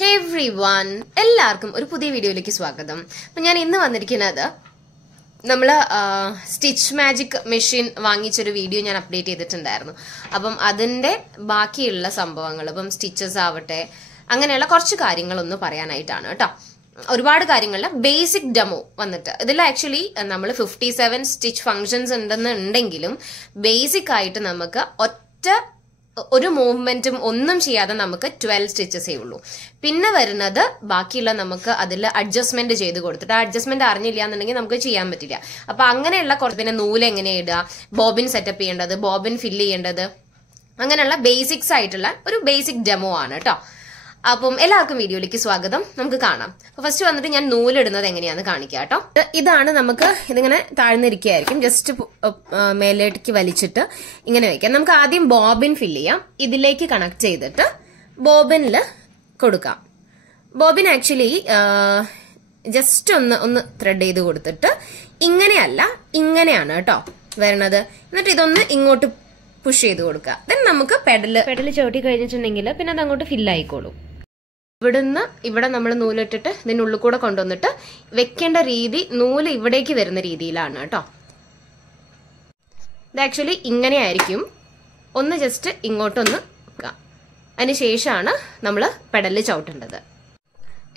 Hey everyone, എല്ലാവർക്കും ഒരു പുതിയ വീഡിയോയിലേക്ക് സ്വാഗതം. അപ്പോൾ ഞാൻ ഇന്ന് വന്നിരിക്കുന്നത് നമ്മൾ സ്റ്റിച്ച് മാജിക് മെഷീൻ വാങ്ങിച്ചൊരു വീഡിയോ ഞാൻ അപ്ഡേറ്റ് ചെയ്തിട്ടുണ്ടായിരുന്നു. അപ്പം അതിന്റെ ബാക്കിയുള്ള സംഭവങ്ങൾ, അപ്പം സ്റ്റിച്ചസ് ആവട്ടെ അങ്ങനെയുള്ള കുറച്ച് കാര്യങ്ങളൊന്ന് പറയാനായിട്ടാണ് കേട്ടോ. ഒരുപാട് കാര്യങ്ങളിലെ ബേസിക് ഡെമോ വന്നിട്ട് ഇതിൽ ആക്ച്വലി നമ്മൾ 57 സ്റ്റിച്ച് ഫങ്ഷൻസ് ഉണ്ടെങ്കിലും ബേസിക് ആയിട്ട് നമുക്ക് ഒരു മൂവ്മെന്റും ഒന്നും ചെയ്യാതെ നമുക്ക് 12 സ്റ്റിച്ചസേ ഉള്ളൂ. പിന്നെ വരുന്നത് ബാക്കിയുള്ള നമുക്ക് അതിൽ അഡ്ജസ്റ്റ്മെന്റ് ചെയ്ത് കൊടുത്തിട്ട് ആ അഡ്ജസ്റ്റ്മെന്റ് അറിഞ്ഞില്ല എന്നുണ്ടെങ്കിൽ നമുക്ക് ചെയ്യാൻ പറ്റില്ല. അപ്പൊ അങ്ങനെയുള്ള കുറച്ച് പിന്നെ നൂല് എങ്ങനെ ഇടുക, ബോബിൻ സെറ്റപ്പ് ചെയ്യേണ്ടത്, ബോബിൻ ഫില്ല് ചെയ്യേണ്ടത്, അങ്ങനെയുള്ള ബേസിക്സ് ആയിട്ടുള്ള ഒരു ബേസിക് ഡെമോ ആണ് കേട്ടോ. അപ്പം എല്ലാവർക്കും വീഡിയോയിലേക്ക് സ്വാഗതം. നമുക്ക് കാണാം. ഫസ്റ്റ് വന്നിട്ട് ഞാൻ നൂലിടുന്നത് എങ്ങനെയാന്ന് കാണിക്കാം കേട്ടോ. ഇതാണ് നമുക്ക് ഇതിങ്ങനെ താഴ്ന്നിരിക്കുകയായിരിക്കും. ജസ്റ്റ് മേലേക്ക് വലിച്ചിട്ട് ഇങ്ങനെ വെക്കാം. നമുക്ക് ആദ്യം ബോബിൻ ഫില്ല് ചെയ്യാം. ഇതിലേക്ക് കണക്ട് ചെയ്തിട്ട് ബോബിനിൽ കൊടുക്കാം. ബോബിൻ ആക്ച്വലി ജസ്റ്റ് ഒന്ന് ത്രെഡ് ചെയ്ത് കൊടുത്തിട്ട് ഇങ്ങനെയല്ല ഇങ്ങനെയാണ് കേട്ടോ വരണത്. എന്നിട്ട് ഇതൊന്ന് ഇങ്ങോട്ട് പുഷ് ചെയ്ത് കൊടുക്കുക. ദെൻ നമുക്ക് പെഡല് ചവിട്ടി കഴിഞ്ഞിട്ടുണ്ടെങ്കിൽ പിന്നെ അത് അങ്ങോട്ട് ഫില്ല് ആയിക്കോളും. ഇവിടുന്ന് ഇവിടെ നമ്മൾ നൂലിട്ടിട്ട് ഇതിനുള്ളിൽ കൂടെ കൊണ്ടുവന്നിട്ട് വെക്കേണ്ട രീതി നൂല് ഇവിടേക്ക് വരുന്ന രീതിയിലാണ് കേട്ടോ. ഇത് ആക്ച്വലി ഇങ്ങനെയായിരിക്കും. ഒന്ന് ജസ്റ്റ് ഇങ്ങോട്ടൊന്ന് അതിനുശേഷമാണ് നമ്മൾ പെഡലിൽ ചവിട്ടേണ്ടത്.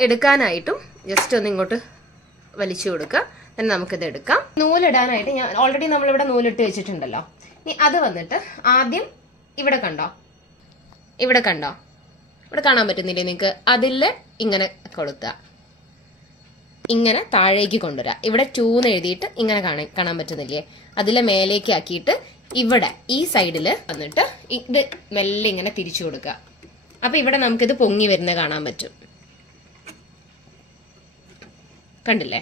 എടുക്കാനായിട്ടും ജസ്റ്റ് ഒന്ന് ഇങ്ങോട്ട് വലിച്ചു കൊടുക്കുക. then നമുക്കിത് എടുക്കാം. നൂലിടാനായിട്ട് ഞാൻ ഓൾറെഡി നമ്മളിവിടെ നൂലിട്ട് വെച്ചിട്ടുണ്ടല്ലോ. ഇനി അത് വന്നിട്ട് ആദ്യം ഇവിടെ കണ്ടോ ഇവിടെ കാണാൻ പറ്റുന്നില്ലേ നിങ്ങൾക്ക്? അതിൽ ഇങ്ങനെ കൊടുക്കുക, ഇങ്ങനെ താഴേക്ക് കൊണ്ടുവരാ. ഇവിടെ 2 എഴുതിയിട്ട് ഇങ്ങനെ കാണാൻ പറ്റുന്നില്ലേ? അതിലെ മേലേക്ക് ആക്കിയിട്ട് ഇവിടെ ഈ സൈഡില് വന്നിട്ട് ഇത് മെല്ലെ ഇങ്ങനെ തിരിച്ചു കൊടുക്കുക. അപ്പൊ ഇവിടെ നമുക്കിത് പൊങ്ങി വരുന്ന കാണാൻ പറ്റും. കണ്ടില്ലേ?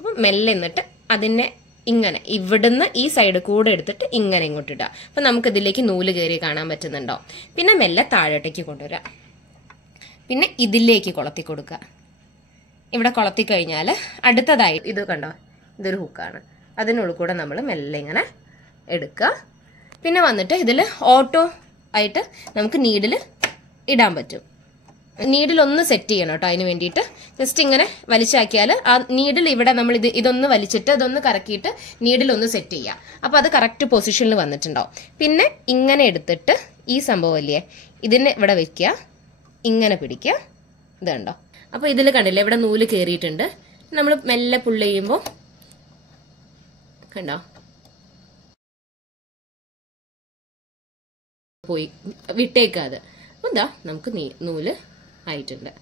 അപ്പൊ മെല്ലെ എന്നിട്ട് അതിനെ ഇങ്ങനെ ഇവിടുന്ന് ഈ സൈഡ് കൂടെ എടുത്തിട്ട് ഇങ്ങനെ ഇങ്ങോട്ട് ഇടുക. അപ്പൊ നമുക്ക് ഇതിലേക്ക് നൂല് കയറി കാണാൻ പറ്റുന്നുണ്ടോ? പിന്നെ മെല്ലെ താഴോട്ടേക്ക് കൊണ്ടുവരാം. പിന്നെ ഇതിലേക്ക് കൊളത്തി കൊടുക്കുക. ഇവിടെ കൊളത്തി കഴിഞ്ഞാൽ അടുത്തതായി ഇത് കണ്ടോ, ഇതൊരു ഹുക്കാണ്. അതിനുള്ളിൽ കൂടെ നമ്മൾ മെല്ലെ ഇങ്ങനെ എടുക്കുക. പിന്നെ വന്നിട്ട് ഇതിൽ ഓട്ടോ ആയിട്ട് നമുക്ക് നീഡിൽ ഇടാൻ പറ്റും. നീഡിൽ ഒന്ന് സെറ്റ് ചെയ്യണം കേട്ടോ. അതിന് വേണ്ടിയിട്ട് ജസ്റ്റ് ഇങ്ങനെ വലിച്ചാക്കിയാൽ ആ നീഡിൽ ഇവിടെ നമ്മൾ ഇതൊന്ന് വലിച്ചിട്ട് ഇതൊന്ന് കറക്കിയിട്ട് നീഡിൽ ഒന്ന് സെറ്റ് ചെയ്യുക. അപ്പൊ അത് കറക്റ്റ് പൊസിഷനിൽ വന്നിട്ടുണ്ടാവും. പിന്നെ ഇങ്ങനെ എടുത്തിട്ട് ഈ സംഭവം ഇല്ലേ, ഇതിനെ ഇവിടെ വെക്കുക, ഇങ്ങനെ പിടിക്കുക. ഇത് കണ്ടോ? അപ്പൊ ഇതിൽ കണ്ടില്ലേ ഇവിടെ നൂല് കയറിയിട്ടുണ്ട്. നമ്മൾ മെല്ലെ പുള്ള് ചെയ്യുമ്പോൾ കണ്ടോ പോയി വിട്ടേക്കാതെ. എന്താ നമുക്ക് നൂല് ആയിട്ടുണ്ട്.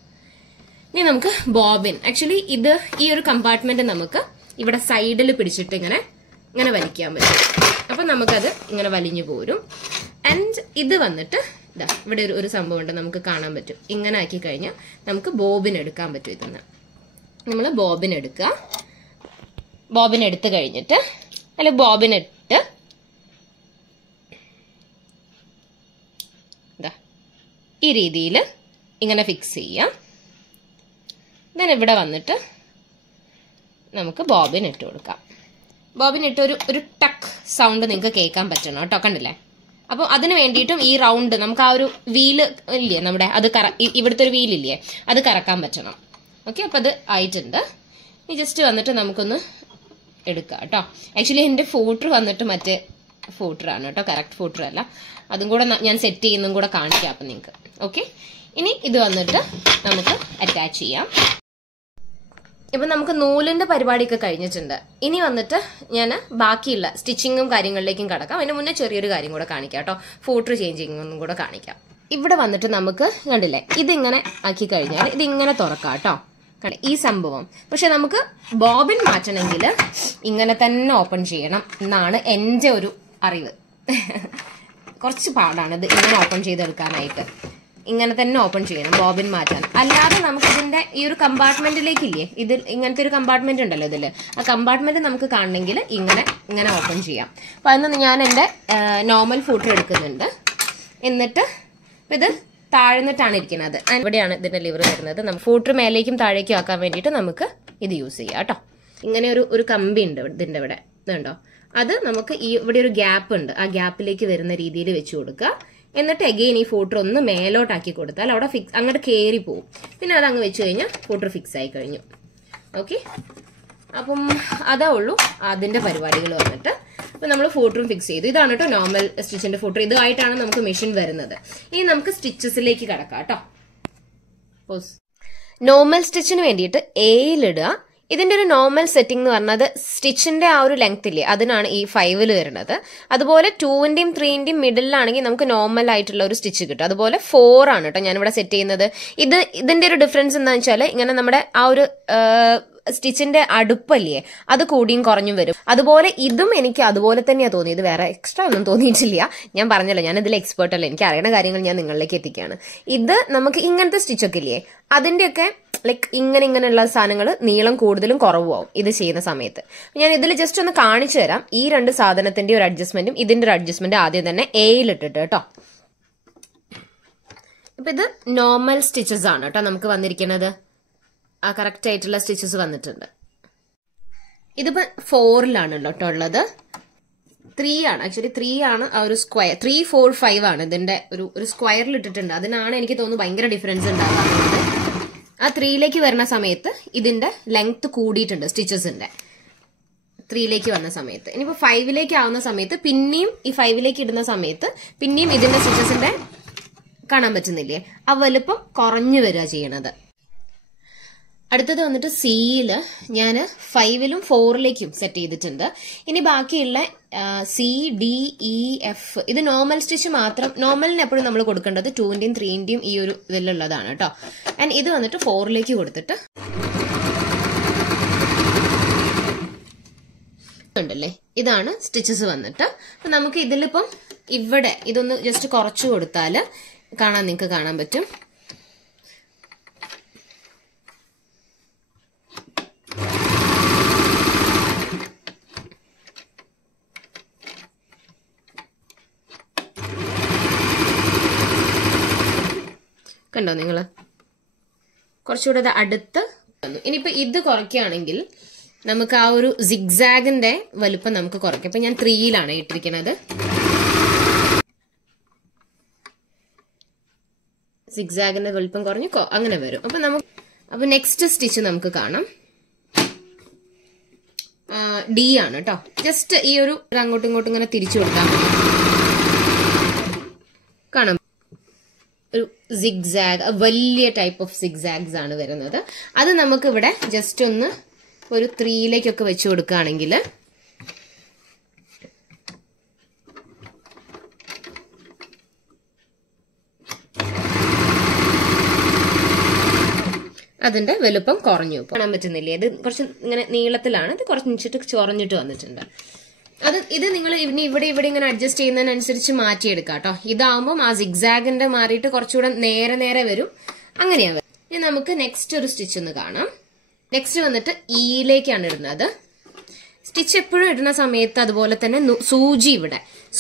ഇനി നമുക്ക് ബോബിൻ. ആക്ച്വലി ഇത് ഈ ഒരു കമ്പാർട്ട്മെന്റ് നമുക്ക് ഇവിടെ സൈഡിൽ പിടിച്ചിട്ട് ഇങ്ങനെ വലിക്കാൻ പറ്റും. അപ്പൊ നമുക്കത് ഇങ്ങനെ വലിഞ്ഞു പോരും. ആൻഡ് ഇത് വന്നിട്ട് ഇതാ ഇവിടെ ഒരു സംഭവം ഉണ്ട്, നമുക്ക് കാണാൻ പറ്റും. ഇങ്ങനെ ആക്കി കഴിഞ്ഞാൽ നമുക്ക് ബോബിൻ എടുക്കാൻ പറ്റും. ഇതെന്ന് നമ്മൾ ബോബിൻ എടുക്കുക. ബോബിൻ എടുത്തു കഴിഞ്ഞിട്ട് അല്ല ബോബിൻ ഇട്ട് ഈ രീതിയിൽ ഇങ്ങനെ ഫിക്സ് ചെയ്യാം. then ഇവിടെ വന്നിട്ട് നമുക്ക് ബോബിൻ ഇട്ട് കൊടുക്കാം. ബോബിൻ ഇട്ട് ഒരു ടക്ക് സൗണ്ട് നിങ്ങൾക്ക് കേൾക്കാൻ പറ്റണം കേട്ടോ. കണ്ടില്ലേ? അപ്പൊ അതിന് വേണ്ടിയിട്ടും ഈ റൗണ്ട് നമുക്ക് ആ ഒരു വീല് ഇല്ലേ നമ്മുടെ, അത് ഇവിടുത്തെ ഒരു വീലില്ലേ, അത് കറക്കാൻ പറ്റണം. ഓക്കെ, അപ്പൊ അത് ആയിട്ടുണ്ട്. ഇനി ജസ്റ്റ് വന്നിട്ട് നമുക്കൊന്ന് എടുക്കാം കേട്ടോ. ആക്ച്വലി എന്റെ ഫൂട്ടർ വന്നിട്ട് മറ്റേ ഫൂട്ടറാണ് കേട്ടോ, കറക്റ്റ് ഫൂട്ടർ അല്ല. അതും കൂടെ ഞാൻ സെറ്റ് ചെയ്യുന്നതും കൂടെ കാണിക്കാം അപ്പൊ നിങ്ങൾക്ക്. ഓക്കെ, ഇനി ഇത് വന്നിട്ട് നമുക്ക് അറ്റാച്ച് ചെയ്യാം. ഇപ്പൊ നമുക്ക് നൂലിന്റെ പരിപാടിയൊക്കെ കഴിഞ്ഞിട്ടുണ്ട്. ഇനി വന്നിട്ട് ഞാൻ ബാക്കിയുള്ള സ്റ്റിച്ചിങ്ങും കാര്യങ്ങളിലേക്കും കടക്കാം. അതിന് മുന്നേ ചെറിയൊരു കാര്യം കൂടെ കാണിക്കാം കേട്ടോ. ഫൂട്ടർ ചേഞ്ചിങ്ങും കൂടെ കാണിക്കാം. ഇവിടെ വന്നിട്ട് നമുക്ക് കണ്ടില്ലേ, ഇതിങ്ങനെ ആക്കി കഴിഞ്ഞാൽ ഇതിങ്ങനെ തുറക്കാം കേട്ടോ. ഈ സംഭവം പക്ഷെ നമുക്ക് ബോബിൻ മാറ്റണമെങ്കിൽ ഇങ്ങനെ തന്നെ ഓപ്പൺ ചെയ്യണം എന്നാണ് എന്റെ ഒരു അറിവ്. കുറച്ച് പാടാണ് ഇത് ഇങ്ങനെ ഓപ്പൺ ചെയ്തെടുക്കാനായിട്ട്. ഇങ്ങനെ തന്നെ ഓപ്പൺ ചെയ്യണം ബോബിൻ മാറ്റാൻ. അല്ലാതെ നമുക്ക് ഇതിന്റെ ഈ ഒരു കമ്പാർട്ട്മെന്റിലേക്കില്ലേ, ഇതിൽ ഇങ്ങനത്തെ ഒരു കമ്പാർട്ട്മെന്റ് ഉണ്ടല്ലോ ഇതില്, ആ കമ്പാർട്ട്മെന്റ് നമുക്ക് കാണണമെങ്കിൽ ഇങ്ങനെ ഓപ്പൺ ചെയ്യാം. അപ്പൊ അതിന് ഞാൻ എന്റെ നോർമൽ ഫൂട്ടർ എടുക്കുന്നുണ്ട്. എന്നിട്ട് ഇത് താഴ്ന്നിട്ടാണ് ഇരിക്കുന്നത്. ഇവിടെയാണ് ഇതിന്റെ ലിവർ വരുന്നത്. ഫൂട്ടർ മേലേക്കും താഴേക്കും ആക്കാൻ വേണ്ടിയിട്ട് നമുക്ക് ഇത് യൂസ് ചെയ്യാം കേട്ടോ. ഇങ്ങനെ ഒരു കമ്പി ഉണ്ട് ഇതിന്റെ ഇവിടെ, ഇതുണ്ടോ? അത് നമുക്ക് ഇവിടെ ഒരു ഗ്യാപ്പ് ഉണ്ട്, ആ ഗ്യാപ്പിലേക്ക് വരുന്ന രീതിയിൽ വെച്ച് കൊടുക്കുക. എന്നിട്ട് എഗെയിൻ ഈ ഫൂട്ടർ ഒന്ന് മേലോട്ടാക്കി കൊടുത്താൽ അവിടെ അങ്ങോട്ട് കയറി പോകും. പിന്നെ അത് അങ്ങ് വെച്ച് കഴിഞ്ഞാൽ ഫൂട്ടർ ഫിക്സ് ആയി കഴിഞ്ഞു. ഓക്കെ, അപ്പം അതേ ഉള്ളൂ അതിന്റെ പരിപാടികൾ വന്നിട്ട്. അപ്പൊ നമ്മൾ ഫൂട്ടറും ഫിക്സ് ചെയ്തു. ഇതാണ് കേട്ടോ നോർമൽ സ്റ്റിച്ചിന്റെ ഫൂട്ടർ. ഇതായിട്ടാണ് നമുക്ക് മെഷീൻ വരുന്നത്. ഇനി നമുക്ക് സ്റ്റിച്ചസിലേക്ക് കിടക്കാം കേട്ടോ. നോർമൽ സ്റ്റിച്ചിന് വേണ്ടിയിട്ട് എയിലിടുക. ഇതിന്റെ ഒരു നോർമൽ സെറ്റിംഗ് എന്ന് പറഞ്ഞത് സ്റ്റിച്ചിന്റെ ആ ഒരു ലെങ്ത് ഇല്ലേ, അതിനാണ് ഈ 5 വരുന്നത്. അതുപോലെ 2ന്റെയും 3ന്റെയും മിഡിലാണെങ്കിൽ നമുക്ക് നോർമൽ ആയിട്ടുള്ള ഒരു സ്റ്റിച്ച് കിട്ടും. അതുപോലെ 4 ആണ് കേട്ടോ ഞാനിവിടെ സെറ്റ് ചെയ്യുന്നത്. ഇതിന്റെ ഒരു ഡിഫറൻസ് എന്താണെന്ന് വെച്ചാൽ ഇങ്ങനെ നമ്മുടെ ആ ഒരു സ്റ്റിച്ചിന്റെ അടുപ്പല്ലേ അത് കൂടിയും കുറഞ്ഞും വരും. അതുപോലെ ഇതും എനിക്ക് അതുപോലെ തന്നെയാണ് തോന്നിയത്, വേറെ എക്സ്ട്രാ ഒന്നും തോന്നിയിട്ടില്ല. ഞാൻ പറഞ്ഞല്ലോ ഞാൻ ഇതിൽ എക്സ്പേർട്ട് അല്ല, എനിക്ക് അറിയുന്ന കാര്യങ്ങൾ ഞാൻ നിങ്ങളിലേക്ക് എത്തിക്കുകയാണ്. ഇത് നമുക്ക് ഇങ്ങനത്തെ സ്റ്റിച്ചൊക്കെ ഇല്ലേ അതിന്റെയൊക്കെ ലൈക്ക് ഇങ്ങനെയുള്ള സാധനങ്ങൾ നീളം കൂടുതലും കുറവാകും ഇത് ചെയ്യുന്ന സമയത്ത്. ഞാൻ ഇതിൽ ജസ്റ്റ് ഒന്ന് കാണിച്ചു തരാം. ഈ 2 സാധനത്തിന്റെ ഒരു അഡ്ജസ്റ്റ്മെന്റും ഇതിന്റെ ഒരു അഡ്ജസ്റ്റ്മെന്റ് ആദ്യം തന്നെ എയിലിട്ടിട്ട് കേട്ടോ. ഇപ്പൊ ഇത് നോർമൽ സ്റ്റിച്ചസ് ആണ് കേട്ടോ നമുക്ക് വന്നിരിക്കുന്നത്. ആ കറക്റ്റ് ആയിട്ടുള്ള സ്റ്റിച്ചസ് വന്നിട്ടുണ്ട്. ഇതിപ്പോ 4ലാണ് കേട്ടോ ഉള്ളത്. 3 ആണ് ആക്ച്വലി 3 ആണ് ആ ഒരു സ്ക്വയർ. 3, 4, 5 ആണ് ഇതിന്റെ ഒരു സ്ക്വയറിൽ ഇട്ടിട്ടുണ്ട്. അതിനാണ് എനിക്ക് തോന്നുന്നു ഭയങ്കര ഡിഫറൻസ് ഉണ്ടാകുന്നത്. ആ 3ലേക്ക് വരുന്ന സമയത്ത് ഇതിന്റെ ലെങ്ത് കൂടിയിട്ടുണ്ട് സ്റ്റിച്ചസിന്റെ. 3ലേക്ക് വന്ന സമയത്ത് ഇനിയിപ്പോ 5ലേക്ക് ആവുന്ന സമയത്ത് പിന്നെയും ഈ 5ലേക്ക് ഇടുന്ന സമയത്ത് പിന്നെയും ഇതിന്റെ സ്റ്റിച്ചസിന്റെ കാണാൻ പറ്റുന്നില്ലേ ആ വലുപ്പം കുറഞ്ഞു വരിക ചെയ്യണത്. അടുത്തത് വന്നിട്ട് സിയില് ഞാൻ 5ലും 4ലേക്കും സെറ്റ് ചെയ്തിട്ടുണ്ട്. ഇനി ബാക്കിയുള്ള സി, ഡി, ഇ, എഫ് ഇത് നോർമൽ സ്റ്റിച്ച് മാത്രം. നോർമലിന് എപ്പോഴും നമ്മൾ കൊടുക്കേണ്ടത് 2ന്റെയും 3ന്റെയും ഈ ഒരു ഇതിലുള്ളതാണ് കേട്ടോ. ആൻഡ് ഇത് വന്നിട്ട് 4ലേക്ക് കൊടുത്തിട്ട് ഉണ്ടല്ലേ, ഇതാണ് സ്റ്റിച്ചസ് വന്നിട്ട്. അപ്പൊ നമുക്ക് ഇതിലിപ്പം ഇവിടെ ഇതൊന്ന് ജസ്റ്റ് കുറച്ചു കൊടുത്താല് നിങ്ങൾക്ക് കാണാൻ പറ്റും. കണ്ടോ നിങ്ങള്, കുറച്ചുകൂടെ അത് അടുത്ത് വന്നു. ഇനിയിപ്പോ ഇത് കുറയ്ക്കുകയാണെങ്കിൽ നമുക്ക് ആ ഒരു സിഗ്സാഗിന്റെ വലുപ്പം നമുക്ക് കുറയ്ക്കാം. ഇപ്പൊ ഞാൻ 3ലാണ് ഇട്ടിരിക്കുന്നത്. സിഗ്സാഗിന്റെ വലുപ്പം കുറഞ്ഞു അങ്ങനെ വരും. അപ്പൊ നെക്സ്റ്റ് സ്റ്റിച്ച് നമുക്ക് കാണാം. ഡി ആണ് കേട്ടോ. ജസ്റ്റ് ഈ ഒരു അങ്ങോട്ടും ഇങ്ങോട്ടും ഇങ്ങനെ തിരിച്ചു കൊടുത്താൽ മതി. കാണാം ഒരു സിഗ്സാഗ്, വലിയ ടൈപ്പ് ഓഫ് സിഗ്സാഗ്സ് ആണ് വരുന്നത്. അത് നമുക്ക് ഇവിടെ ജസ്റ്റ് ഒന്ന് ഒരു 3ലേക്കൊക്കെ വെച്ച് കൊടുക്കുകയാണെങ്കിൽ അതിന്റെ വലുപ്പം കുറഞ്ഞു. കാണാൻ പറ്റുന്നില്ലേ, ഇത് കുറച്ച് ഇങ്ങനെ നീളത്തിലാണ്, ഇത് കുറച്ചിട്ട് ചൊറഞ്ഞിട്ട് വന്നിട്ടുണ്ട്. ഇത് നിങ്ങൾ ഇവിടെ ഇങ്ങനെ അഡ്ജസ്റ്റ് ചെയ്യുന്നതിനനുസരിച്ച് മാറ്റിയെടുക്കാം കേട്ടോ. ഇതാവുമ്പോൾ ആ സിഗ്സാഗിന്റെ മാറിയിട്ട് കുറച്ചുകൂടെ നേരെ വരും. അങ്ങനെയാവും. ഇനി നമുക്ക് നെക്സ്റ്റ് ഒരു സ്റ്റിച്ച് ഒന്ന് കാണാം. നെക്സ്റ്റ് വന്നിട്ട് ഇയിലേക്കാണ് ഇടുന്നത്. സ്റ്റിച്ച് എപ്പോഴും ഇടുന്ന സമയത്ത് അതുപോലെ തന്നെ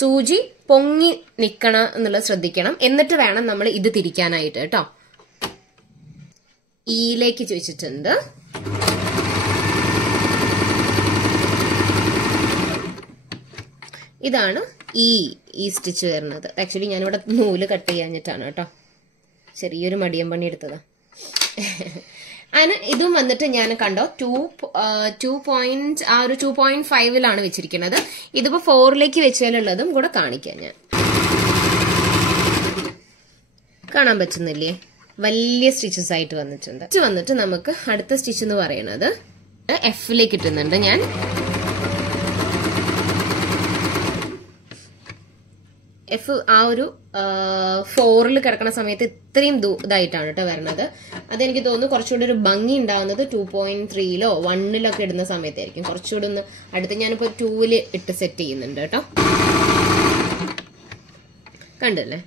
സൂചി പൊങ്ങി നിക്കണം എന്നുള്ളത് ശ്രദ്ധിക്കണം. എന്നിട്ട് വേണം നമ്മൾ ഇത് തിരിക്കാനായിട്ട് കേട്ടോ. ഇയിലേക്ക് ചോദിച്ചിട്ടുണ്ട്. ഇതാണ് ഈ സ്റ്റിച്ച് വരുന്നത്. ആക്ച്വലി ഞാനിവിടെ നൂല് കട്ട് ചെയ്യാഞ്ഞിട്ടാണ് കേട്ടോ, ചെറിയൊരു മടിയം പണി എടുത്തതാ. അതിന് ഇതും വന്നിട്ട് ഞാൻ കണ്ടോ 2.5ലാണ് വെച്ചിരിക്കുന്നത്. ഇതിപ്പോ 4ലേക്ക് വെച്ചാലുള്ളതും കൂടെ കാണിക്കാം ഞാൻ. കാണാൻ പറ്റുന്നില്ലേ, വലിയ സ്റ്റിച്ചസ് ആയിട്ട് വന്നിട്ടുണ്ട്. വന്നിട്ട് നമുക്ക് അടുത്ത സ്റ്റിച്ച് എന്ന് പറയുന്നത് എഫിലേക്ക് ഇട്ടുന്നുണ്ട് ഞാൻ. എഫ് ആ ഒരു 4ൽ കിടക്കുന്ന സമയത്ത് ഇത്രയും ഇതായിട്ടാണ് കേട്ടോ വരുന്നത്. അതെനിക്ക് തോന്നുന്നു കുറച്ചുകൂടി ഒരു ഭംഗി ഉണ്ടാവുന്നത് 2.3ലോ 1ലൊക്കെ ഇടുന്ന സമയത്തായിരിക്കും. കുറച്ചുകൂടി ഒന്ന് അടുത്ത് ഞാനിപ്പോ 2ൽ ഇട്ട് സെറ്റ് ചെയ്യുന്നുണ്ട് കേട്ടോ. കണ്ടല്ലേ,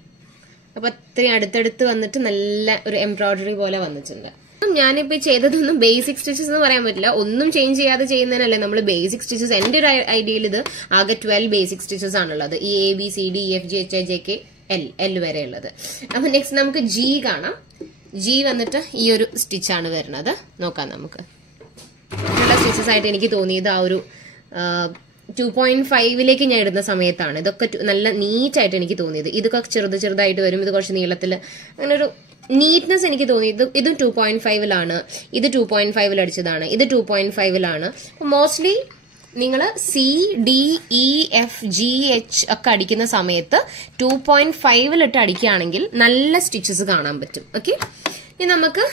അപ്പൊ അത്രയും അടുത്തടുത്ത് വന്നിട്ട് നല്ല ഒരു എംബ്രോയിഡറി പോലെ വന്നിട്ടുണ്ട്. ഞാനിപ്പോ ചെയ്തതൊന്നും ബേസിക് സ്റ്റിച്ചസ് എന്ന് പറയാൻ പറ്റില്ല. ഒന്നും ചേഞ്ച് ചെയ്യാതെ ചെയ്യുന്നതിനല്ലേ നമ്മൾ ബേസിക് സ്റ്റിച്ചസ്. എന്റെ ഒരു ഐഡിയയിൽ ഇത് ആകെ 12 ബേസിക് സ്റ്റിച്ചസ് ആണുള്ളത്. ഈ ABCDEFGHIJK L വരെ ഉള്ളത്. അപ്പൊ നെക്സ്റ്റ് നമുക്ക് G കാണാം. G വന്നിട്ട് ഈ ഒരു സ്റ്റിച്ചാണ് വരുന്നത്. നോക്കാം നമുക്ക്. ഉള്ള സ്റ്റിച്ചസ് ആയിട്ട് എനിക്ക് തോന്നിയത് ആ ഒരു 2.5 ഞാൻ ഇടുന്ന സമയത്താണ് ഇതൊക്കെ നല്ല നീറ്റായിട്ട് എനിക്ക് തോന്നിയത്. ഇതൊക്കെ ചെറുതായിട്ട് വരും, ഇത് കുറച്ച് നീളത്തിൽ, അങ്ങനെ ഒരു നീറ്റ്നെസ് എനിക്ക് തോന്നി. ഇതും 2.5 ഇത് 2.5 അടിച്ചതാണ്, ഇത് 2.5 മോസ്റ്റ്ലി നിങ്ങൾ CDEFGH ഒക്കെ അടിക്കുന്ന സമയത്ത് 2.5 അടിക്കുകയാണെങ്കിൽ നല്ല സ്റ്റിച്ചസ് കാണാൻ പറ്റും. ഓക്കെ, ഇനി നമുക്ക്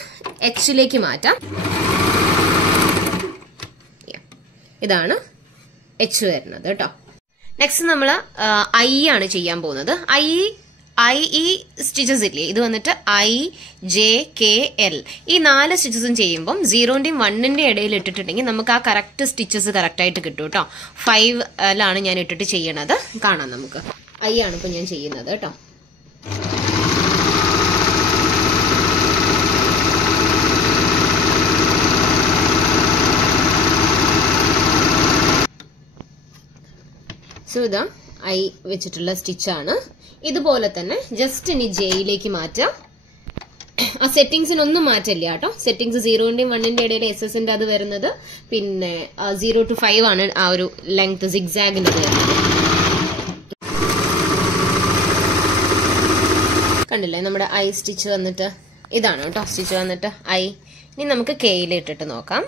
Hലേക്ക് മാറ്റാം. ഇതാണ് H വരുന്നത് കേട്ടോ. നെക്സ്റ്റ് നമ്മൾ I ആണ് ചെയ്യാൻ പോകുന്നത്. ഈ സ്റ്റിച്ചസ് ഇല്ലേ, ഇത് വന്നിട്ട് IJKL, ഈ 4 സ്റ്റിച്ചസും ചെയ്യുമ്പം 0ന്റെയും 1ന്റെയും ഇടയിൽ ഇട്ടിട്ടുണ്ടെങ്കിൽ നമുക്ക് ആ കറക്റ്റ് സ്റ്റിച്ചസ് കറക്റ്റ് ആയിട്ട് കിട്ടും കേട്ടോ. 5 ഞാൻ ഇട്ടിട്ട് ചെയ്യണത്, കാണാം നമുക്ക്. I ആണ് ഇപ്പൊ ഞാൻ ചെയ്യുന്നത് കേട്ടോ. സോ ഇതാ I വെച്ചിട്ടുള്ള സ്റ്റിച്ചാണ്. ഇതുപോലെ തന്നെ ജസ്റ്റ് ഇനി Jയിലേക്ക് മാറ്റാം. ആ സെറ്റിംഗ്സിനൊന്നും മാറ്റില്ല കേട്ടോ. സെറ്റിംഗ്സ് 0ന്റെയും 1ന്റെയും ഇടയിൽ SS അത് വരുന്നത്, പിന്നെ 0 to 5 ആണ് ആ ഒരു ലെങ്ത് സിഗ്സാഗിന്റെ വരുന്നത്. കണ്ടില്ലേ നമ്മുടെ I സ്റ്റിച്ച് വന്നിട്ട് ഇതാണ് കേട്ടോ. സ്റ്റിച്ച് വന്നിട്ട് I. ഇനി നമുക്ക് Kയിൽ ഇട്ടിട്ട് നോക്കാം.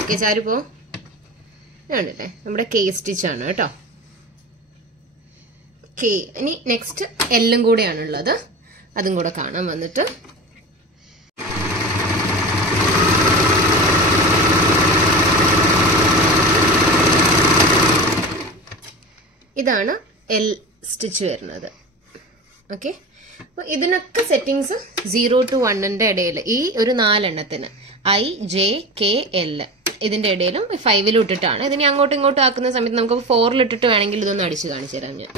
ഓക്കെ ചാരു പോ. കണ്ടില്ലേ നമ്മുടെ K സ്റ്റിച്ചാണ് കേട്ടോ. K. ഇനി നെക്സ്റ്റ് എല്ലും കൂടെയാണുള്ളത്, അതും കൂടെ കാണാൻ വന്നിട്ട്. ഇതാണ് L സ്റ്റിച്ച് വരുന്നത്. ഓക്കെ, അപ്പൊ ഇതിനൊക്കെ സെറ്റിംഗ്സ് 0 to 1ന്റെ ഇടയിൽ, ഈ ഒരു 4 എണ്ണത്തിന് IJKL ഇതിന്റെ ഇടയിലും 5 ഇട്ടിട്ടാണ്. ഇതിനെ അങ്ങോട്ടും ഇങ്ങോട്ടും ആക്കുന്ന സമയത്ത് നമുക്ക് 4 ഇട്ടിട്ട് വേണമെങ്കിൽ ഇതൊന്ന് അടിച്ചു കാണിച്ചു തരാം ഞാൻ.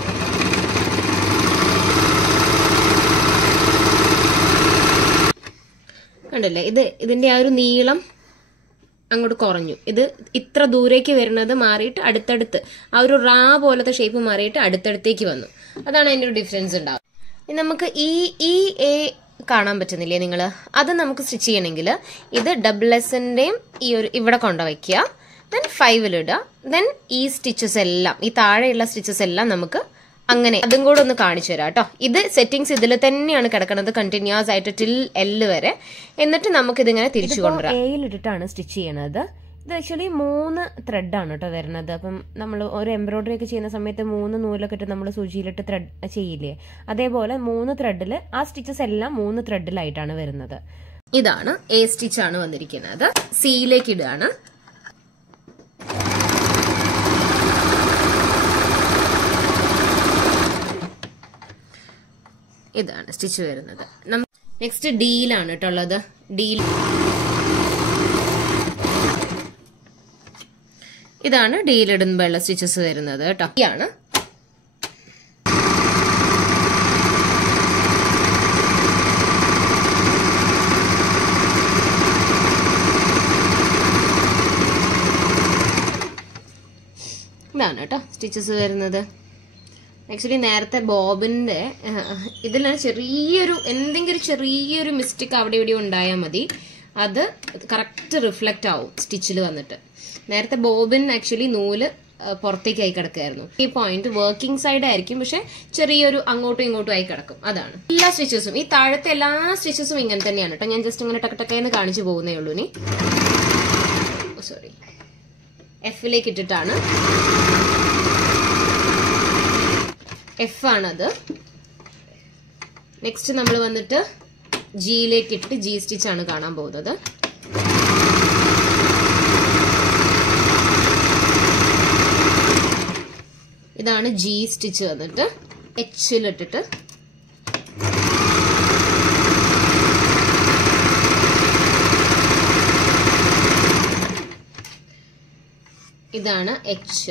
കണ്ടല്ലേ, ഇതിന്റെ ആ ഒരു നീളം അങ്ങോട്ട് കുറഞ്ഞു. ഇത് ഇത്ര ദൂരേക്ക് വരുന്നത് മാറിയിട്ട് അടുത്തടുത്ത് ആ ഒരു റാ പോലത്തെ ഷേപ്പ് മാറിയിട്ട് അടുത്തടുത്തേക്ക് വന്നു. അതാണ് അതിന്റെ ഒരു ഡിഫറൻസ് ഉണ്ടാവും. നമുക്ക് ഈ A കാണാൻ പറ്റുന്നില്ലേ നിങ്ങൾ? അത് നമുക്ക് സ്റ്റിച്ച് ചെയ്യണമെങ്കിൽ ഇത് SS-ന്റെയും ഈ ഒരു ഇവിടെ കൊണ്ടുവയ്ക്കുക, ദെൻ 5 ഇടുക, ദെൻ ഈ സ്റ്റിച്ചസ് എല്ലാം, ഈ താഴെയുള്ള സ്റ്റിച്ചസ് എല്ലാം നമുക്ക് അങ്ങനെ അതും കൂടെ ഒന്ന് കാണിച്ചു തരാം കേട്ടോ. ഇത് സെറ്റിംഗ്സ് ഇതിൽ തന്നെയാണ് കിടക്കുന്നത് കണ്ടിന്യൂസ് ആയിട്ട് ടിൽ L വരെ. എന്നിട്ട് നമുക്കിതിങ്ങനെ തിരിച്ചു കൊണ്ടുവരാം. Aയിൽ ഇട്ടിട്ടാണ് സ്റ്റിച്ച് ചെയ്യണത്. ഇത് ആക്ച്വലി 3 ത്രെഡാണ് കേട്ടോ വരുന്നത്. അപ്പം നമ്മൾ ഒരു എംബ്രോയിഡറി ഒക്കെ ചെയ്യുന്ന സമയത്ത് 3 നൂലൊക്കെ ഇട്ട് നമ്മൾ സൂചിയിലിട്ട് ത്രെഡ് ചെയ്യില്ലേ, അതേപോലെ 3 ത്രെഡിൽ ആ സ്റ്റിച്ചസ് എല്ലാം 3 ത്രെഡിലായിട്ടാണ് വരുന്നത്. ഇതാണ് A സ്റ്റിച്ചാണ് വന്നിരിക്കുന്നത്. Cയിലേക്ക് ഇടുകയാണ്. ഇതാണ് സ്റ്റിച്ച് വരുന്നത്. നെക്സ്റ്റ് Dയിലാണ് കേട്ടോ ഉള്ളത്. Dയിൽ ഇതാണ് Dയിലിടുമ്പോഴുള്ള സ്റ്റിച്ചസ് വരുന്നത് കേട്ടോ. ഇതാണ് കേട്ടോ സ്റ്റിച്ചസ് വരുന്നത്. ആക്ച്വലി നേരത്തെ ബോബിന്റെ ഇതിലാണ് എന്തെങ്കിലും ചെറിയൊരു മിസ്റ്റേക്ക് അവിടെ ഇവിടെ ഉണ്ടായാൽ മതി, അത് കറക്റ്റ് റിഫ്ലക്റ്റ് ആവും സ്റ്റിച്ചിൽ വന്നിട്ട്. നേരത്തെ ബോബിൻ ആക്ച്വലി നൂല് പുറത്തേക്കായി കിടക്കായിരുന്നു. ഈ പോയിന്റ് വർക്കിംഗ് സൈഡ് ആയിരിക്കും, പക്ഷെ ചെറിയൊരു അങ്ങോട്ടും ഇങ്ങോട്ടും ആയി കിടക്കും. അതാണ് എല്ലാ സ്റ്റിച്ചസും, ഈ താഴത്തെ എല്ലാ സ്റ്റിച്ചസും ഇങ്ങനെ തന്നെയാണ് കേട്ടോ. ഞാൻ ജസ്റ്റ് ഇങ്ങനെ ടക്കടക്കെന്ന് കാണിച്ചു പോകുന്നേ ഉള്ളൂ. ഇനി സോറി, Fലേക്ക് ഇട്ടിട്ടാണ്. F ആണത്. നെക്സ്റ്റ് നമ്മൾ വന്നിട്ട് Gയിലേക്ക് ഇട്ട് G സ്റ്റിച്ചാണ് കാണാൻ പോകുന്നത്. ഇതാണ് G സ്റ്റിച്ച് വന്നിട്ട് Hലിട്ടിട്ട് ഇതാണ് H,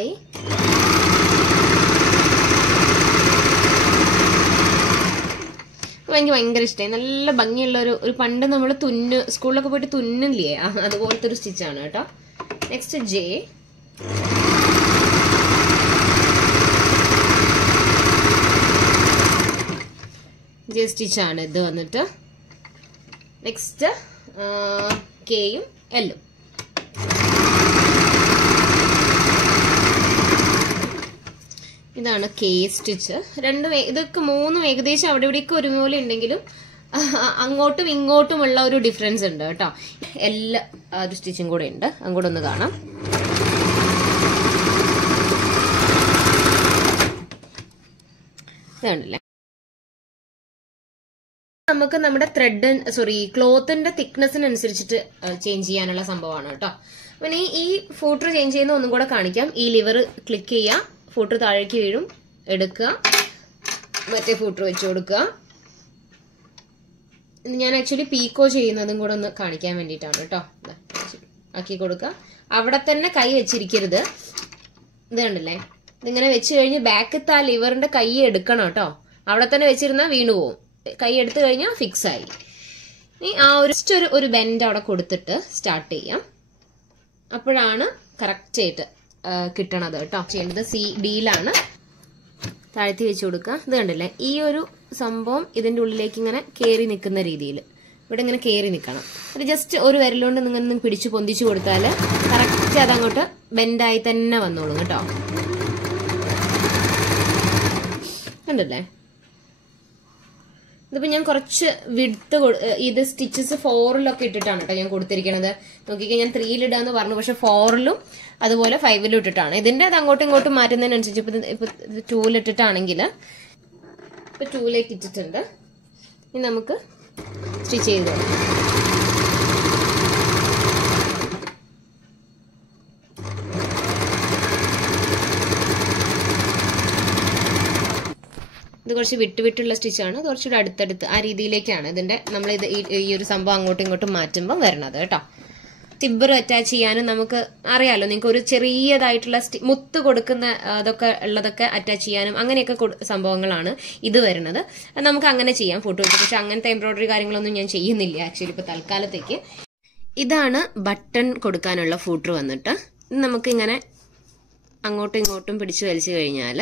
I, എനിക്ക് ഭയങ്കര ഇഷ്ടമായി. നല്ല ഭംഗിയുള്ള ഒരു പണ്ട് നമ്മൾ സ്കൂളിലൊക്കെ പോയിട്ട് തുന്നില്ലേ, അതുപോലത്തെ ഒരു സ്റ്റിച്ചാണ് കേട്ടോ. നെക്സ്റ്റ് J, ജെ സ്റ്റിച്ചാണ് ഇത് വന്നിട്ട്. നെക്സ്റ്റ് കെയും എല്ലും. ഇതാണ് കെ സ്റ്റിച്ച്. ഇതൊക്കെ മൂന്നും ഏകദേശം അവിടെ ഇവിടെയൊക്കെ ഒരുപോലെ ഉണ്ടെങ്കിലും അങ്ങോട്ടും ഇങ്ങോട്ടുമുള്ള ഒരു ഡിഫറൻസ് ഉണ്ട് കേട്ടോ. എല്ലാ ഒരു സ്റ്റിച്ചും കൂടെ ഉണ്ട്, അങ്ങോട്ട് ഒന്ന് കാണാം. ഇതാണല്ലേ, നമുക്ക് നമ്മുടെ ക്ലോത്തിന്റെ തിക്നെസ്സിനനുസരിച്ചിട്ട് ചേഞ്ച് ചെയ്യാനുള്ള സംഭവമാണ് കേട്ടോ. പിന്നെ ഈ ഫൂട്ടർ ചേഞ്ച് ചെയ്യുന്ന ഒന്നും കൂടെ കാണിക്കാം. ഈ ലിവർ ക്ലിക്ക് ചെയ്യുക, ഫൂട്ടർ താഴേക്ക് വീഴും, എടുക്കുക, മറ്റേ ഫൂട്ടർ വെച്ച് കൊടുക്കുക. ഞാൻ ആക്ച്വലി പീക്കോ ചെയ്യുന്നതും കൂടെ ഒന്ന് കാണിക്കാൻ വേണ്ടിയിട്ടാണ് കേട്ടോ. ആക്കി കൊടുക്കുക. അവിടെ തന്നെ കൈ വെച്ചിരിക്കരുത്. ഇത് കണ്ടില്ലേ, ഇതിങ്ങനെ വെച്ച് കഴിഞ്ഞ് ബാക്കത്തെ ആ ലിവറിന്റെ കൈ എടുക്കണം കേട്ടോ. അവിടെ തന്നെ വെച്ചിരുന്നാൽ വീണു പോവും. കൈ എടുത്തു കഴിഞ്ഞാൽ ഫിക്സ് ആയി. ആ ഒരു ബെൻഡ് അവിടെ കൊടുത്തിട്ട് സ്റ്റാർട്ട് ചെയ്യാം. അപ്പോഴാണ് കറക്റ്റ് ആയിട്ട് കിട്ടണത് കേട്ടോ. ചെയ്യേണ്ടത് ഡിയിലാണ്. താഴ്ത്തി വെച്ച് കൊടുക്കുക. ഇത് കണ്ടില്ലേ, ഈ ഒരു സംഭവം ഇതിന്റെ ഉള്ളിലേക്ക് ഇങ്ങനെ കയറി നിൽക്കുന്ന രീതിയിൽ ഇവിടെ ഇങ്ങനെ കയറി നിൽക്കണം. അത് ജസ്റ്റ് ഒരു വിരലുകൊണ്ട് നിങ്ങൾ പിടിച്ച് പൊന്തിച്ചു കൊടുത്താൽ കറക്റ്റ് അതങ്ങോട്ട് ബെൻഡായി തന്നെ വന്നോളും കേട്ടോ. കണ്ടില്ലേ, ഇതിപ്പോ ഞാൻ കുറച്ച് വിഡ്ത്ത് ഇത് സ്റ്റിച്ചസ് 4-ലൊക്കെ ഇട്ടിട്ടാണ് കേട്ടോ ഞാൻ കൊടുത്തിരിക്കണത്. നോക്കിക്കഴിഞ്ഞാൽ ഞാൻ 3-ലിടാന്ന് പറഞ്ഞു, പക്ഷെ 4-ലും അതുപോലെ 5-ലും ഇട്ടിട്ടാണ്. ഇതിന്റെ അത് അങ്ങോട്ടും ഇങ്ങോട്ടും മാറ്റുന്നതിനനുസരിച്ച് ഇപ്പൊ 2-ലിട്ടിട്ടാണെങ്കിൽ ഇപ്പൊ 2-ലേക്ക് ഇട്ടിട്ടുണ്ട്. ഇനി നമുക്ക് സ്റ്റിച്ച് ചെയ്ത് കൊടുക്കാം. ഇത് കുറച്ച് വിട്ടുള്ള സ്റ്റിച്ചാണ്, കുറച്ചുകൂടെ അടുത്തടുത്ത് ആ രീതിയിലേക്കാണ് ഇതിന്റെ നമ്മളിത് ഈ ഒരു സംഭവം അങ്ങോട്ടും ഇങ്ങോട്ടും മാറ്റുമ്പോൾ വരണത് കേട്ടോ. ടിബ്ബർ അറ്റാച്ച് ചെയ്യാനും നമുക്ക് അറിയാലോ, നിങ്ങൾക്ക് ഒരു ചെറിയതായിട്ടുള്ള മുത്ത് കൊടുക്കുന്ന അതൊക്കെ ഉള്ളതൊക്കെ അറ്റാച്ച് ചെയ്യാനും അങ്ങനെയൊക്കെ സംഭവങ്ങളാണ് ഇത് വരുന്നത്. അത് നമുക്ക് അങ്ങനെ ചെയ്യാം ഫോട്ടോ എടുത്ത്. പക്ഷെ അങ്ങനത്തെ എംബ്രോയിഡറി കാര്യങ്ങളൊന്നും ഞാൻ ചെയ്യുന്നില്ല ആക്ച്വലി ഇപ്പൊ തൽക്കാലത്തേക്ക്. ഇതാണ് ബട്ടൺ കൊടുക്കാനുള്ള ഫൂട്ടർ വന്നിട്ട്. നമുക്ക് ഇങ്ങനെ അങ്ങോട്ടും ഇങ്ങോട്ടും പിടിച്ചു വലിച്ചു കഴിഞ്ഞാൽ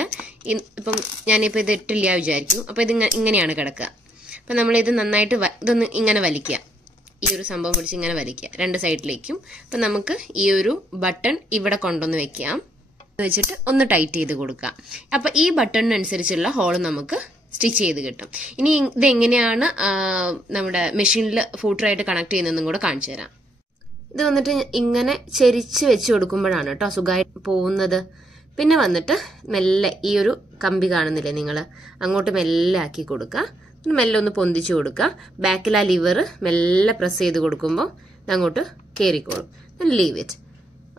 ഇപ്പം ഞാനിപ്പോൾ ഇത് ഇട്ടില്ല വിചാരിക്കും. അപ്പോൾ ഇത് ഇങ്ങനെയാണ് കിടക്കുക. അപ്പം നമ്മളിത് നന്നായിട്ട് ഇതൊന്ന് ഇങ്ങനെ വലിക്കുക, ഈ ഒരു സംഭവം പിടിച്ച് ഇങ്ങനെ വലിക്കുക രണ്ട് സൈഡിലേക്കും. അപ്പം നമുക്ക് ഈ ഒരു ബട്ടൺ ഇവിടെ കൊണ്ടുവന്ന് വെക്കാം, വെച്ചിട്ട് ഒന്ന് ടൈറ്റ് ചെയ്ത് കൊടുക്കാം. അപ്പം ഈ ബട്ടണിനനുസരിച്ചുള്ള ഹോൾ നമുക്ക് സ്റ്റിച്ച് ചെയ്ത് കിട്ടും. ഇനി ഇതെങ്ങനെയാണ് നമ്മുടെ മെഷീനിൽ ഫൂട്ടറായിട്ട് കണക്ട് ചെയ്യുന്നതെന്നും കൂടെ കാണിച്ചു തരാം. ഇത് വന്നിട്ട് ഇങ്ങനെ ചെരിച്ച് വെച്ച് കൊടുക്കുമ്പോഴാണ് കേട്ടോ സുഖമായി പോകുന്നത്. പിന്നെ വന്നിട്ട് മെല്ലെ ഈ ഒരു കമ്പി കാണുന്നില്ലേ നിങ്ങൾ, അങ്ങോട്ട് മെല്ലെ ആക്കി കൊടുക്കുക. മെല്ലെ ഒന്ന് പൊന്തിച്ചു കൊടുക്കുക. ബാക്കിൽ ആ ലിവർ മെല്ലെ പ്രസ് ചെയ്ത് കൊടുക്കുമ്പോൾ അങ്ങോട്ട് കയറിക്കോളും. Leave it.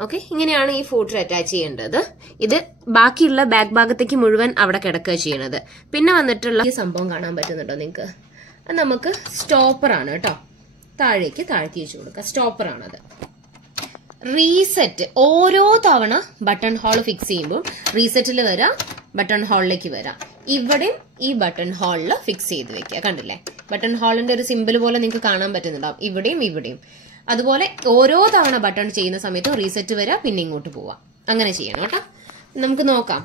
ഓക്കെ, ഇങ്ങനെയാണ് ഈ ഫൂട്ടർ അറ്റാച്ച് ചെയ്യേണ്ടത്. ഇത് ബാക്കിയുള്ള ബാക്ക് ഭാഗത്തേക്ക് മുഴുവൻ അവിടെ കിടക്കുക ചെയ്യണത്. പിന്നെ വന്നിട്ടുള്ള ഈ സംഭവം കാണാൻ പറ്റുന്നുണ്ടോ നിങ്ങൾക്ക്? അത് നമുക്ക് സ്റ്റോപ്പറാണ് കേട്ടോ. താഴേക്ക് താഴ്ത്തി വെച്ച് കൊടുക്കുക. സ്റ്റോപ്പറാണത്. റീസെറ്റ് ഓരോ തവണ ബട്ടൺ ഹോൾ ഫിക്സ് ചെയ്യുമ്പോൾ റീസെറ്റിൽ വരാം, ബട്ടൺ ഹോളിലേക്ക് വരാം. ഇവിടെയും ഈ ബട്ടൺ ഹോളിൽ ഫിക്സ് ചെയ്ത് വെക്കുക. കണ്ടില്ലേ, ബട്ടൺ ഹോളിന്റെ ഒരു സിമ്പിൾ പോലെ നിങ്ങൾക്ക് കാണാൻ പറ്റുന്നുണ്ടാവും. ഇവിടെയും ഇവിടെയും അതുപോലെ ഓരോ തവണ ബട്ടൺ ചെയ്യുന്ന സമയത്തും റീസെറ്റ് വരാം, പിന്നെ ഇങ്ങോട്ട് പോവാം. അങ്ങനെ ചെയ്യണം കേട്ടോ. നമുക്ക് നോക്കാം.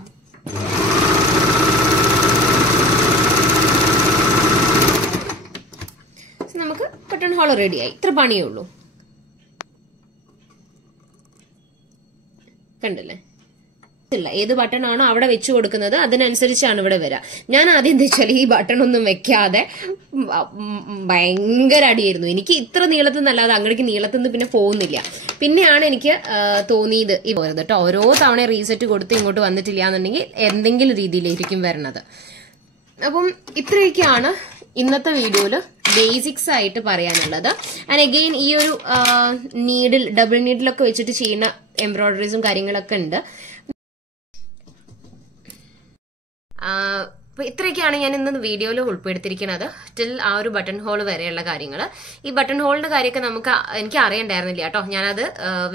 നമുക്ക് ബട്ടൺ ഹോൾ റെഡിയായി. ഇത്ര പണിയേ ഉള്ളൂ. കണ്ടില്ലേ, ഇല്ല ഏത് ബട്ടൺ ആണോ അവിടെ വെച്ച് കൊടുക്കുന്നത് അതിനനുസരിച്ചാണ് ഇവിടെ വരിക. ഞാൻ ആദ്യം എന്താ വെച്ചാൽ ഈ ബട്ടൺ ഒന്നും വെക്കാതെ ഭയങ്കര അടിയായിരുന്നു. എനിക്ക് ഇത്ര നീളത്തിൽ നിന്നല്ലാതെ അങ്ങോട്ടേക്ക് നീളത്തിൽ നിന്ന് പിന്നെ പോകുന്നില്ല. പിന്നെയാണ് എനിക്ക് തോന്നിയത് ഈ പോയത് കേട്ടോ. ഓരോ തവണ റീസെറ്റ് കൊടുത്ത് ഇങ്ങോട്ട് വന്നിട്ടില്ല എന്നുണ്ടെങ്കിൽ എന്തെങ്കിലും രീതിയിലായിരിക്കും വരണത്. അപ്പം ഇത്രയൊക്കെയാണ് ഇന്നത്തെ വീഡിയോയില് ബേസിക്സ് ആയിട്ട് പറയാനുള്ളത്. ആൻഡ് അഗെയിൻ ഈ ഒരു ഡബിൾ നീഡിലൊക്കെ വെച്ചിട്ട് ചെയ്യുന്ന എംബ്രോയിഡറീസും കാര്യങ്ങളൊക്കെ ഉണ്ട്. അപ്പൊ ഇത്രയൊക്കെയാണ് ഞാൻ ഇന്ന് വീഡിയോയിൽ ഉൾപ്പെടുത്തിയിരിക്കുന്നത്. ടിൽ ആ ഒരു ബട്ടൺ ഹോൾ വരെയുള്ള കാര്യങ്ങൾ. ഈ ബട്ടൺ ഹോളിന്റെ കാര്യമൊക്കെ എനിക്ക് അറിയണ്ടായിരുന്നില്ല കേട്ടോ. ഞാനത്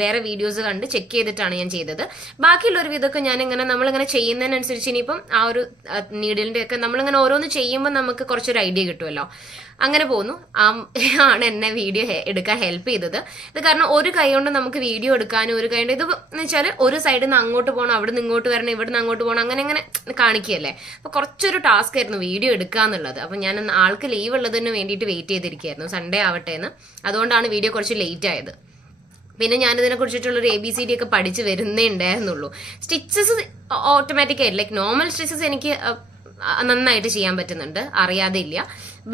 വേറെ വീഡിയോസ് കണ്ട് ചെക്ക് ചെയ്തിട്ടാണ് ഞാൻ ചെയ്തത്. ബാക്കിയുള്ള ഒരു വിധമൊക്കെ നമ്മളിങ്ങനെ ചെയ്യുന്നതിനനുസരിച്ച് ഇനിയിപ്പം ആ ഒരു നീഡിലിന്റെ ഒക്കെ നമ്മളിങ്ങനെ ഓരോന്ന് ചെയ്യുമ്പോൾ നമുക്ക് കുറച്ചൊരു ഐഡിയ കിട്ടുമല്ലോ. അങ്ങനെ പോകുന്നു. ആണ് എന്നെ വീഡിയോ എടുക്കാൻ ഹെൽപ്പ് ചെയ്തത്. ഇത് കാരണം ഒരു കൈ കൊണ്ട് നമുക്ക് വീഡിയോ എടുക്കാനും ഒരു കൈ കൊണ്ട് ഇത് എന്ന് വെച്ചാൽ ഒരു സൈഡിൽ നിന്ന് അങ്ങോട്ട് പോകണം, അവിടെ നിന്ന് ഇങ്ങോട്ട് വരണം, ഇവിടെ നിന്ന് അങ്ങോട്ട് പോകണം, അങ്ങനെ അങ്ങനെ കാണിക്കുകയല്ലേ. അപ്പൊ കുറച്ചൊരു കുറച്ചൊരു ടാസ്ക് ആയിരുന്നു വീഡിയോ എടുക്കുക എന്നുള്ളത്. അപ്പൊ ഞാൻ ആൾക്ക് ലീവ് ഉള്ളതിന് വേണ്ടിയിട്ട് വെയിറ്റ് ചെയ്തിരിക്കുകയായിരുന്നു, സൺഡേ ആവട്ടെ എന്ന്. അതുകൊണ്ടാണ് വീഡിയോ കുറച്ച് ലേറ്റ് ആയത്. പിന്നെ ഞാനിതിനെ കുറിച്ചിട്ടുള്ളൊരു ABCD ഒക്കെ പഠിച്ച് വരുന്നേ ഉണ്ടായിരുന്നുള്ളൂ. സ്റ്റിച്ചസ് ഓട്ടോമാറ്റിക് ആയിട്ട് ലൈക്ക് നോർമൽ സ്റ്റിച്ചസ് എനിക്ക് നന്നായിട്ട് ചെയ്യാൻ പറ്റുന്നുണ്ട്, അറിയാതെ ഇല്ല.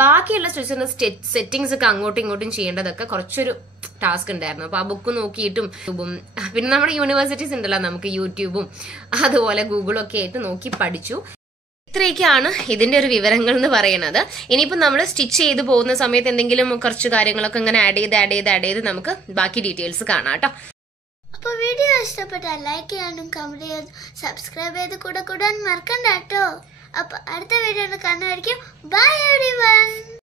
ബാക്കിയുള്ള സ്റ്റിച്ചിന്റെ സെറ്റിങ്സ് ഒക്കെ അങ്ങോട്ടും ഇങ്ങോട്ടും ചെയ്യേണ്ടതൊക്കെ കുറച്ചൊരു ടാസ്ക് ഉണ്ടായിരുന്നു. അപ്പൊ ആ ബുക്ക് നോക്കിയിട്ടും പിന്നെ നമ്മുടെ യൂണിവേഴ്സിറ്റീസ് ഉണ്ടല്ലോ, നമുക്ക് യൂട്യൂബും അതുപോലെ ഗൂഗിളും ഒക്കെ ആയിട്ട് നോക്കി പഠിച്ചു. ഇത്രയൊക്കെയാണ് ഇതിന്റെ ഒരു വിവരങ്ങൾ എന്ന് പറയുന്നത്. ഇനിയിപ്പോ നമ്മൾ സ്റ്റിച്ച് ചെയ്ത് പോകുന്ന സമയത്ത് എന്തെങ്കിലും കുറച്ച് കാര്യങ്ങളൊക്കെ ഇങ്ങനെ ആഡ് ചെയ്ത് നമുക്ക് ബാക്കി ഡീറ്റെയിൽസ് കാണാം കേട്ടോ. അപ്പോൾ വീഡിയോ ഇഷ്ടപ്പെട്ടാൽ ലൈക്ക് ചെയ്യാനും കമന്റ് ചെയ്യാനും സബ്സ്ക്രൈബ് ചെയ്ത് കൂടെ കൂടാൻ മറക്കണ്ട കേട്ടോ. അപ്പോൾ അടുത്ത വീഡിയോ കാണുന്നതായിരിക്കും. By everyone.